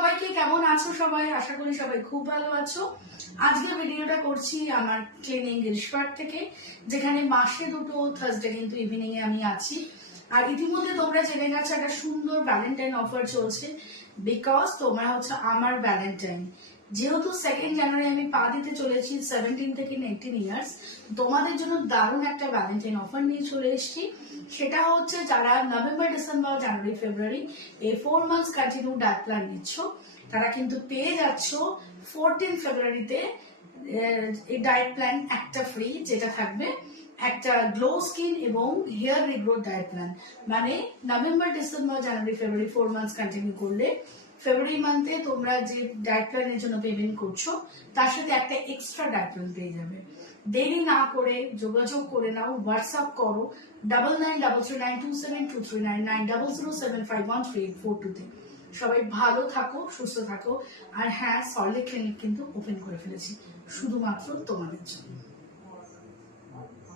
সবাইকে, কেমন আছো সবাই? আশা করি সবাই খুব ভালো আছো। আজকের ভিডিওটা করছি আমার ক্লিনিক গিরিশপাট থেকে, যেখানে মাসে দুটো থার্সডে কিন্তু ইভিনিং এ আমি আছি। আর ইতিমধ্যে তোমরা জেনে গেছো একটা সুন্দর ভ্যালেন্টাইন অফার চলছে, বিকজ তোমরা হচ্ছে আমার ভ্যালেন্টাইন। যেহেতু 2nd জানুয়ারি আমি পা দিতে চলেছি 17 থেকে 19 ইয়ার্স, তোমাদের জন্য দারুণ একটা ভ্যালেন্টাইন অফার নিয়ে চলে এসেছি। সেটা হচ্ছে যারা নভেম্বর, ডিসেম্বর, জানুয়ারি, ফেব্রুয়ারি এই 4 মান্থস কন্টিনিউ ডায়েট প্ল্যান নিচ্ছ, তারা কিন্তু পেয়ে যাচ্ছ 14 ফেব্রুয়ারিতে এই ডায়েট প্ল্যান একটা ফ্রি, যেটা থাকবে একটা গ্লো স্কিন এবং হেয়ার রিগ্রোথ ডায়েট প্ল্যান। মানে নভেম্বর, ডিসেম্বর, জানুয়ারি, ফেব্রুয়ারি 4 মান্থস কন্টিনিউ করলে ফেব্রুয়ারি মান্থে তোমরা যে ডায়েট প্ল্যানের জন্য পেমেন্ট করছো তার সাথে একটা এক্সট্রা ডায়েট প্ল্যান পেয়ে যাবে। দেরি না করে যোগাযোগ করে নাও, হোয়াটসঅ্যাপ করো 993392799007513842 তে। সবাই ভালো থাকো, সুস্থ থাকো। আর হ্যাঁ, সল্টলেক ক্লিনিক কিন্তু ওপেন করে ফেলেছি শুধুমাত্র তোমাদের জন্য।